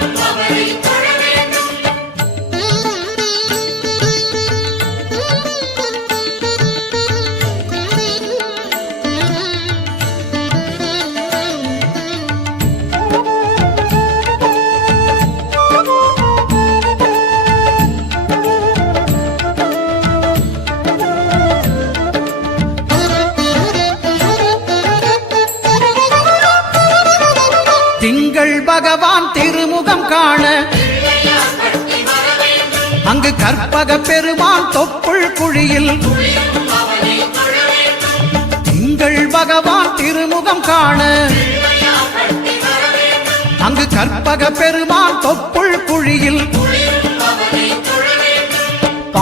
மெய்யில் திங்கள் பகவான் திருமுகம் காண. அங்கு கற்பக பெருமான் தொப்புள் குழியில். திங்கள் பகவான் திருமுகம் காண. அங்கு கற்பக பெருமான் தொப்புள் குழியில்.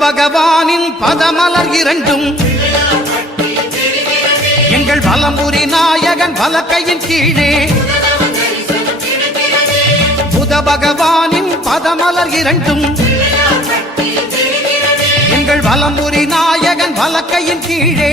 பகவானின் பதமலர் இரண்டும். எங்கள் வலம்புரி நாயகன் வலக்கையின் கீழே. புத பகவானின் பதமலர் இரண்டும். எங்கள் வலம்புரி நாயகன் வலக்கையின் கீழே.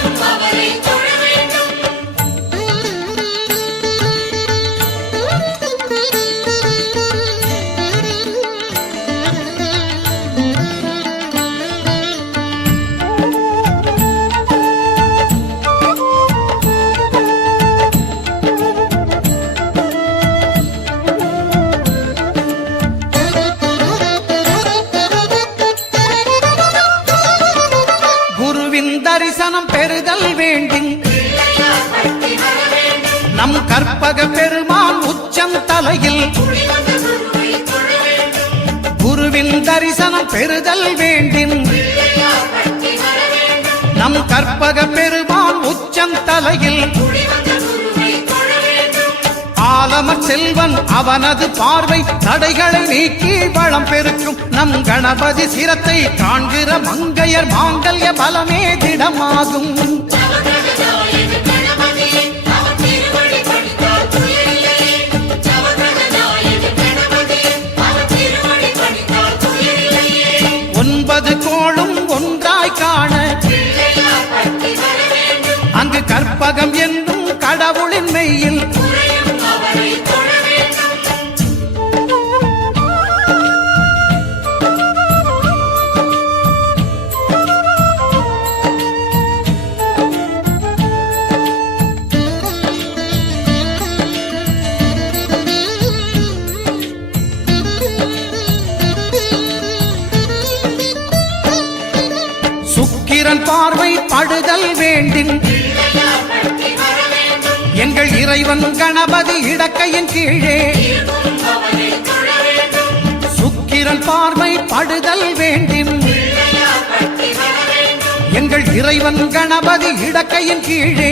தரிசனம் பெறுதல் வேண்டின். நம் கற்பக பெருமான் உச்சம் தலையில். குருவின் தரிசனம் பெறுதல் வேண்டின். நம் கற்பக பெருமான் உச்சம் தலையில். பாலமர் செல்வன் அவனது பார்வை தடைகளை நீக்கி வளம் பெருக்கும். நம் கணபதி சிரத்தை காண்கிற மங்கையர் மாங்கல்ய பலமே திடமாகும். சுக்கிரன் பார்வை படுதல் வேண்டின். எங்கள் இறைவன் கணபதி இடக்கையின் கீழே. சுக்கிரன் பார்வை படுதல் வேண்டின். எங்கள் இறைவன் கணபதி இடக்கையின் கீழே.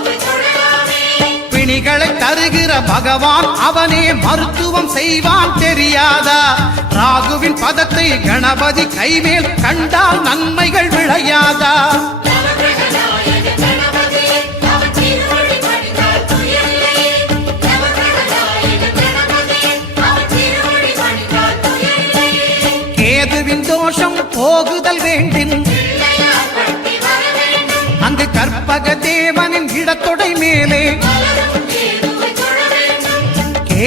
பிணிகளை தருகிற பகவான் அவனே மருத்துவம் செய்வான் தெரியாதா? ராகுவின் பதத்தை கணபதி கைமேல் கண்டால் நன்மைகள் விளையாதா? கேதுவின் தோஷம் போகுதல் வேண்டின் வேண்டும். அங்கு கற்பக தேவனின் இடத்தொடை மேலே.